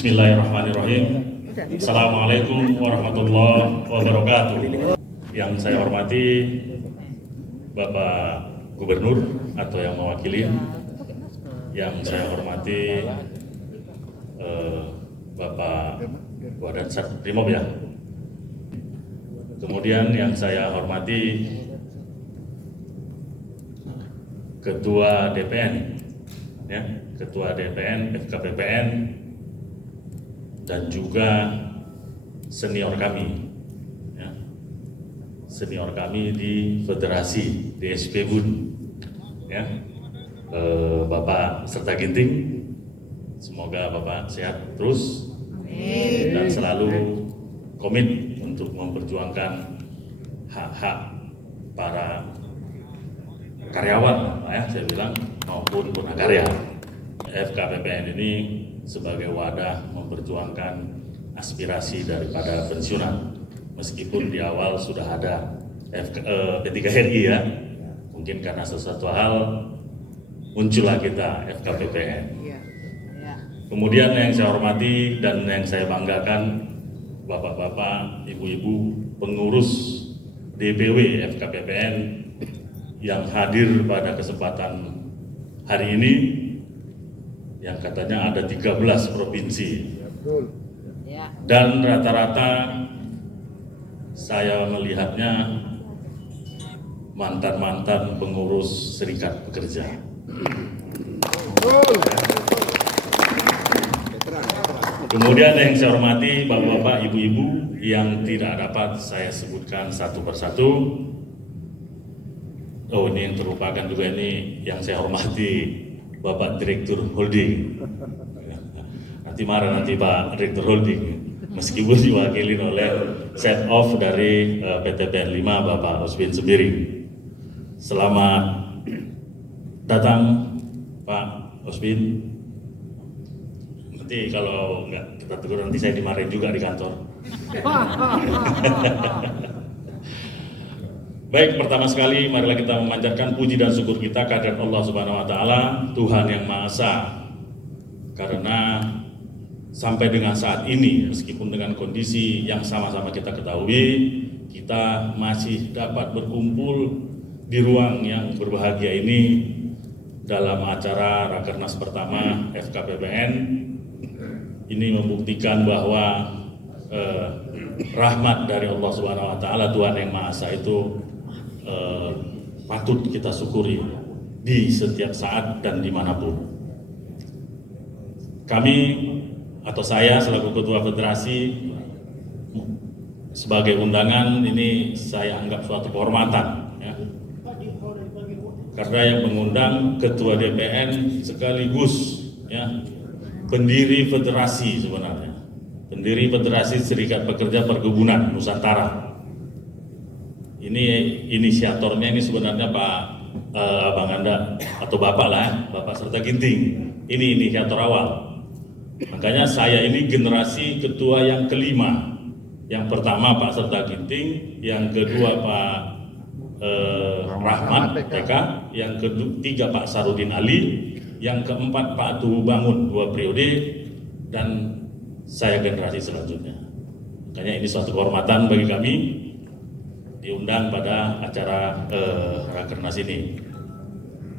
Bismillahirrahmanirrahim. Assalamualaikum warahmatullahi wabarakatuh. Yang saya hormati Bapak Gubernur atau yang mewakili, yang saya hormati Bapak Wadat Satprimob ya. Kemudian yang saya hormati Ketua DPN, ya, Ketua DPN, FKPPN, dan juga senior kami, ya, senior kami di Federasi DSP BUN, ya, Bapak Serta Ginting, semoga Bapak sehat terus dan selalu komit untuk memperjuangkan hak-hak para karyawan, ya, saya bilang, maupun prakarya. FKPPN ini sebagai wadah memperjuangkan aspirasi daripada pensiunan. Meskipun di awal sudah ada P3RI ya, mungkin karena sesuatu hal muncullah kita FKPPN. Kemudian yang saya hormati dan yang saya banggakan, bapak-bapak, ibu-ibu, pengurus DPW FKPPN yang hadir pada kesempatan hari ini, yang katanya ada 13 provinsi. Dan rata-rata saya melihatnya mantan-mantan pengurus serikat pekerja. Kemudian yang saya hormati bapak-bapak, ibu-ibu yang tidak dapat saya sebutkan satu persatu. Oh, ini yang terlupakan juga, ini yang saya hormati Bapak Direktur Holding. Nanti marah nanti Pak Direktur Holding, meskipun diwakili oleh set off dari PT PN 5 Bapak Oswin Sembiring. Selamat datang Pak Oswin. Nanti kalau nggak kita tegur nanti saya dimarahin juga di kantor. Baik, pertama sekali marilah kita memanjatkan puji dan syukur kita kehadirat Allah Subhanahu wa taala, Tuhan yang Maha Esa. Karena sampai dengan saat ini, meskipun dengan kondisi yang sama-sama kita ketahui, kita masih dapat berkumpul di ruang yang berbahagia ini dalam acara Rakernas pertama FKPPN. Ini membuktikan bahwa rahmat dari Allah Subhanahu wa taala, Tuhan yang Maha Esa itu patut kita syukuri di setiap saat dan dimanapun. Kami atau saya selaku Ketua Federasi sebagai undangan ini saya anggap suatu kehormatan, ya. Karena yang mengundang Ketua DPN sekaligus, ya, pendiri federasi sebenarnya, pendiri Federasi Serikat Pekerja Perkebunan Nusantara. Ini inisiatornya ini sebenarnya Pak Abang Anda atau Bapak lah, Bapak Serta Ginting. Ini inisiator awal. Makanya saya ini generasi ketua yang kelima. Yang pertama Pak Serta Ginting, yang kedua Pak Rahmat TK, yang ketiga Pak Sarudin Ali, yang keempat Pak Tuhu Bangun 2 periode, dan saya generasi selanjutnya. Makanya ini suatu kehormatan bagi kami diundang pada acara Rakernas ini.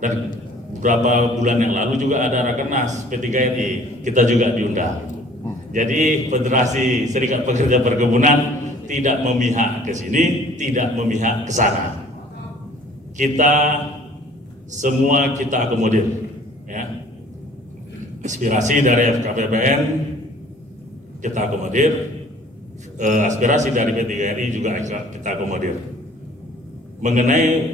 Dan beberapa bulan yang lalu juga ada Rakernas P3RI, kita juga diundang. Jadi Federasi Serikat Pekerja Perkebunan tidak memihak ke sini, tidak memihak ke sana. Kita semua kita akomodir, ya. Aspirasi dari FKPPN kita akomodir. Aspirasi dari P3RI juga kita akomodir. Mengenai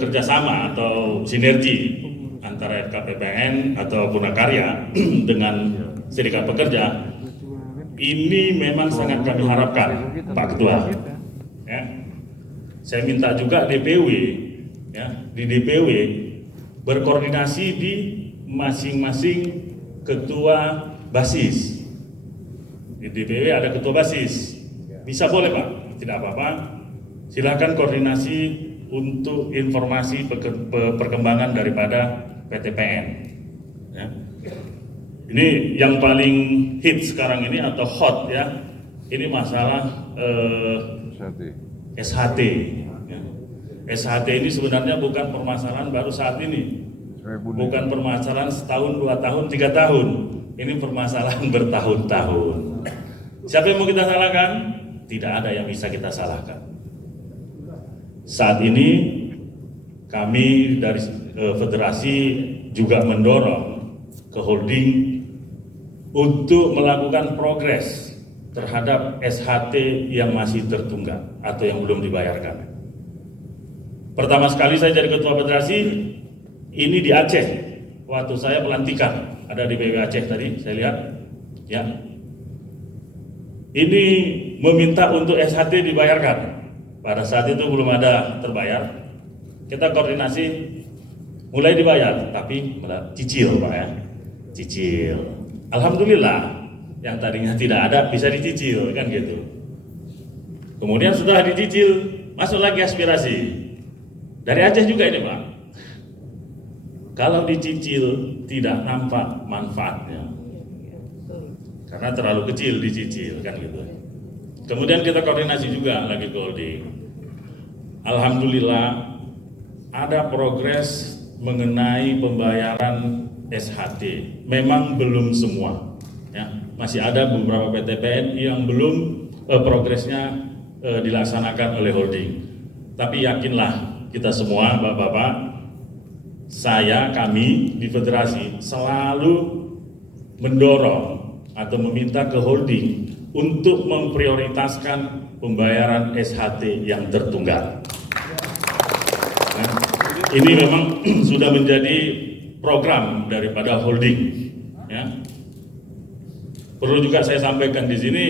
kerjasama atau sinergi antara FKPPN atau Punakarya dengan serikat pekerja, ini memang sangat kami harapkan, Pak Ketua. Ya. Saya minta juga DPW, ya, di DPW berkoordinasi di masing-masing ketua basis. Di DPW ada ketua basis, bisa boleh Pak, tidak apa-apa. Silakan koordinasi untuk informasi perkembangan daripada PTPN. Ya. Ini yang paling hit sekarang ini atau hot ya, ini masalah SHT. Ya. SHT ini sebenarnya bukan permasalahan baru saat ini, bukan permasalahan setahun, 2 tahun, 3 tahun. Ini permasalahan bertahun-tahun. Siapa yang mau kita salahkan? Tidak ada yang bisa kita salahkan. Saat ini kami dari federasi juga mendorong ke holding untuk melakukan progres terhadap SHT yang masih tertunggak atau yang belum dibayarkan. Pertama sekali saya jadi ketua federasi ini di Aceh, waktu saya pelantikan ada di BW Aceh tadi saya lihat, ya. Ini meminta untuk SHT dibayarkan. Pada saat itu belum ada terbayar. Kita koordinasi, mulai dibayar, tapi cicil Pak ya, cicil. Alhamdulillah, yang tadinya tidak ada bisa dicicil kan gitu. Kemudian setelah dicicil, masuk lagi aspirasi. Dari Aceh juga ini Pak. Kalau dicicil tidak nampak manfaatnya, karena terlalu kecil dicicil kan gitu. Kemudian kita koordinasi juga lagi ke holding. Alhamdulillah ada progres mengenai pembayaran SHT. Memang belum semua, ya. Masih ada beberapa PTPN yang belum progresnya dilaksanakan oleh holding. Tapi yakinlah kita semua, Bapak-bapak, kami di federasi selalu mendorong atau meminta ke holding untuk memprioritaskan pembayaran SHT yang tertunggak. Nah, ini memang sudah menjadi program daripada holding. Ya. Perlu juga saya sampaikan di sini,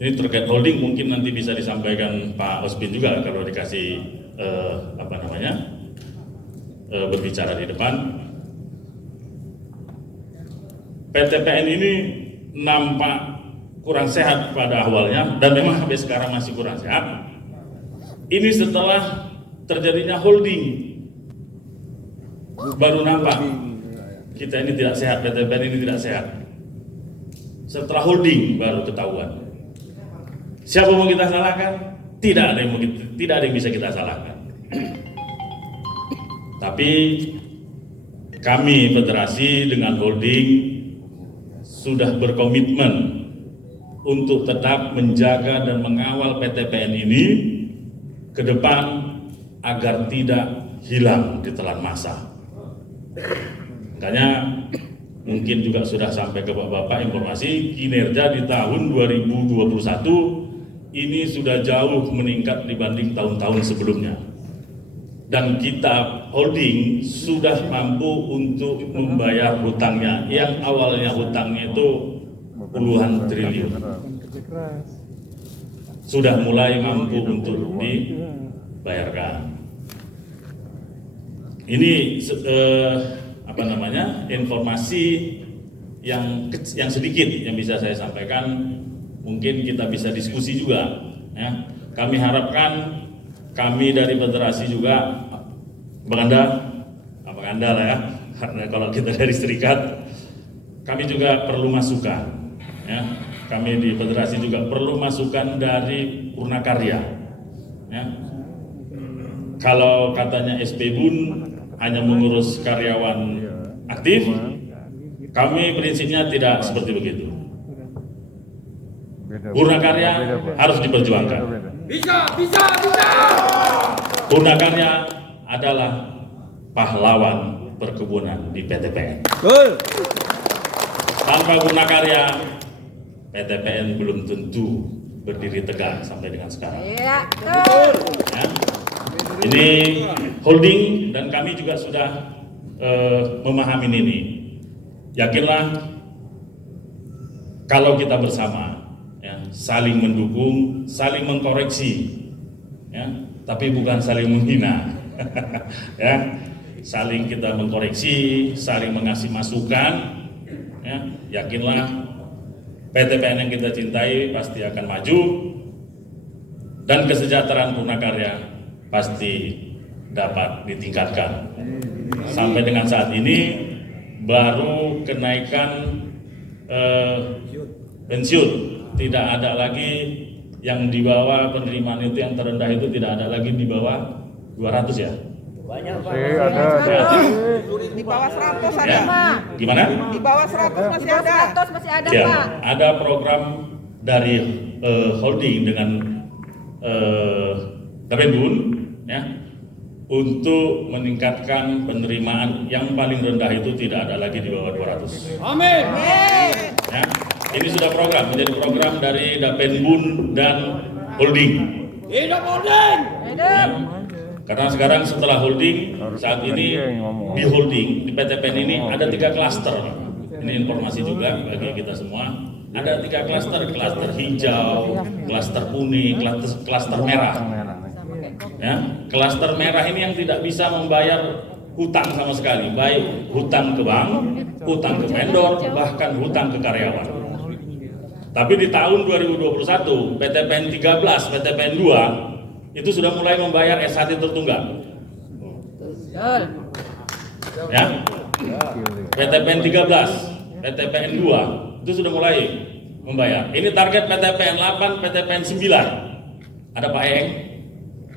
ini terkait holding mungkin nanti bisa disampaikan Pak Ospin juga kalau dikasih berbicara di depan. PTPN ini nampak kurang sehat pada awalnya dan memang sampai sekarang masih kurang sehat. Ini setelah terjadinya holding baru nampak kita ini tidak sehat, PTPN ini tidak sehat. Setelah holding baru ketahuan. Siapa mau kita salahkan? Tidak ada yang bisa kita salahkan. Tapi kami federasi dengan holding sudah berkomitmen untuk tetap menjaga dan mengawal PTPN ini ke depan agar tidak hilang di telan masa. Makanya mungkin juga sudah sampai ke Bapak-bapak informasi kinerja di tahun 2021 ini sudah jauh meningkat dibanding tahun-tahun sebelumnya. Dan kita holding sudah mampu untuk membayar hutangnya yang awalnya hutangnya itu puluhan triliun. Sudah mulai mampu untuk dibayarkan. Ini informasi yang sedikit yang bisa saya sampaikan. Mungkin kita bisa diskusi juga. Ya. Kami harapkan kami dari federasi juga, Bang Anda lah ya, karena kalau kita dari serikat, kami juga perlu masukan. Ya. Kami di federasi juga perlu masukan dari Purnakarya. Ya. Kalau katanya SPBUN hanya mengurus karyawan aktif, kami prinsipnya tidak seperti begitu. Purnakarya harus diperjuangkan. Bisa. Purnakarya adalah pahlawan perkebunan di PTPN. Tanpa Purnakarya, PTPN belum tentu berdiri tegak sampai dengan sekarang. Ya. Ini holding dan kami juga sudah memahami ini. Yakinlah kalau kita bersama, ya, saling mendukung, saling mengkoreksi, ya, tapi bukan saling menghina. Ya, saling kita mengkoreksi, saling mengasih masukan. Ya, yakinlah PTPN yang kita cintai pasti akan maju dan kesejahteraan Purnakarya pasti dapat ditingkatkan. Sampai dengan saat ini baru kenaikan pensiun. Tidak ada lagi yang di bawah penerimaan itu, yang terendah itu tidak ada lagi di bawah 200 ya? Banyak Pak. Di bawah 100 ada Ya. Pak. Gimana? Di bawah 100 masih ada. 100 masih ada Ya, Pak. ada program dari holding dengan Kemenbun ya, untuk meningkatkan penerimaan yang paling rendah itu tidak ada lagi di bawah 200. Amin. Ya, ini sudah program, menjadi program dari Dapenbun dan holding. Hidup holding. Ya. Karena sekarang setelah holding, saat ini di holding, di PTPN ini ada 3 klaster. Ini informasi juga bagi kita semua. Ada 3 klaster, klaster hijau, klaster kuning, klaster merah. Ya, klaster merah ini yang tidak bisa membayar hutang sama sekali, baik hutang ke bank, hutang ke vendor, bahkan hutang ke karyawan. Tapi di tahun 2021, PTPN 13, PTPN 2 itu sudah mulai membayar S1 tertunggak. Ya. PTPN 13, PTPN 2 itu sudah mulai membayar. Ini target PTPN 8, PTPN 9. Ada Pak Eng?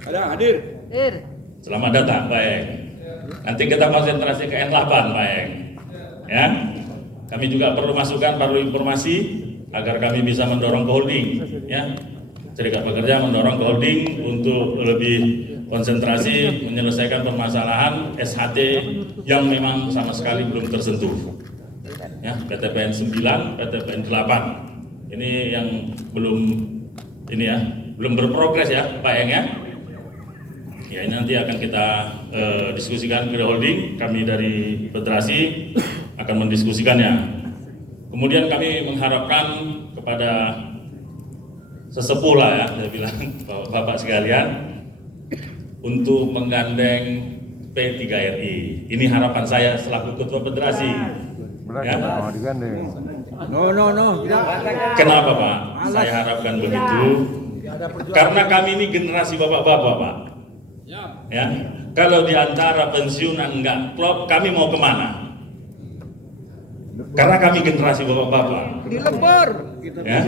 Ada hadir. Selamat datang Pak Eng. Nanti kita konsentrasi ke N8 Pak Eng. Ya. Kami juga perlu masukan, perlu informasi agar kami bisa mendorong ke holding, ya. Serikat Pekerja mendorong ke holding untuk lebih konsentrasi menyelesaikan permasalahan SHT yang memang sama sekali belum tersentuh. Ya, PTPN 9, PTPN 8. Ini yang belum belum berprogres ya, Pak Eng ya. Ya, ini nanti akan kita diskusikan ke holding. Kami dari Federasi akan mendiskusikannya. Kemudian kami mengharapkan kepada sesepuh lah ya, saya bilang Bapak sekalian, untuk menggandeng P3RI. Ini harapan saya selaku Ketua Federasi. Ya. No. Kenapa Pak? Saya harapkan begitu. Karena kami ini generasi bapak-bapak Pak. Ya. Kalau di antara pensiunan enggak klop, kami mau kemana? Karena kami generasi bapak-bapak. Di Lembur. Ya.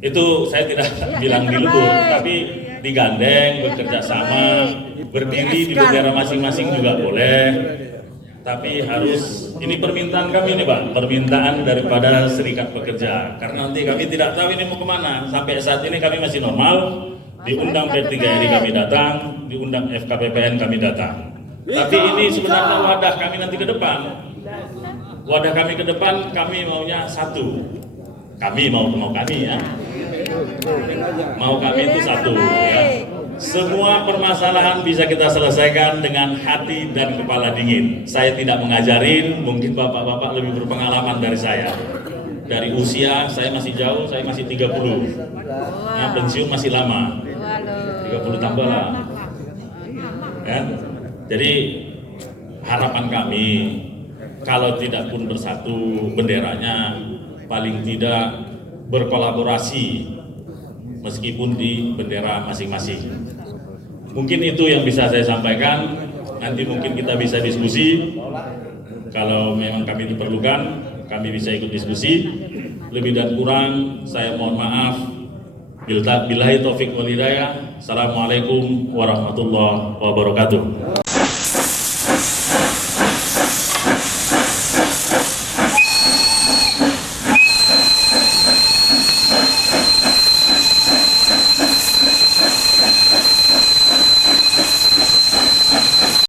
Itu saya tidak bilang di lembur, tapi digandeng, bekerja sama, berdiri di bendera masing-masing juga boleh. Tapi harus, ini permintaan kami nih Pak, permintaan daripada Serikat Pekerja. Karena nanti kami tidak tahu ini mau kemana. Sampai saat ini kami masih normal, diundang P3RI kami datang, diundang FKPPN kami datang. Tapi ini sebenarnya wadah kami nanti ke depan. Wadah kami ke depan, kami maunya satu. Kami mau kami ya. Mau kami itu satu ya. Semua permasalahan bisa kita selesaikan dengan hati dan kepala dingin. Saya tidak mengajarin, mungkin bapak-bapak lebih berpengalaman dari saya. Dari usia saya masih jauh, saya masih 30. Nah, pensiun masih lama. 30 tambah lah. Ya. Jadi harapan kami, kalau tidak pun bersatu benderanya, paling tidak berkolaborasi meskipun di bendera masing-masing. Mungkin itu yang bisa saya sampaikan. Nanti mungkin kita bisa diskusi. Kalau memang kami diperlukan, kami bisa ikut diskusi. Lebih dan kurang saya mohon maaf. Billahi taufik wal hidayah. Assalamualaikum warahmatullahi wabarakatuh.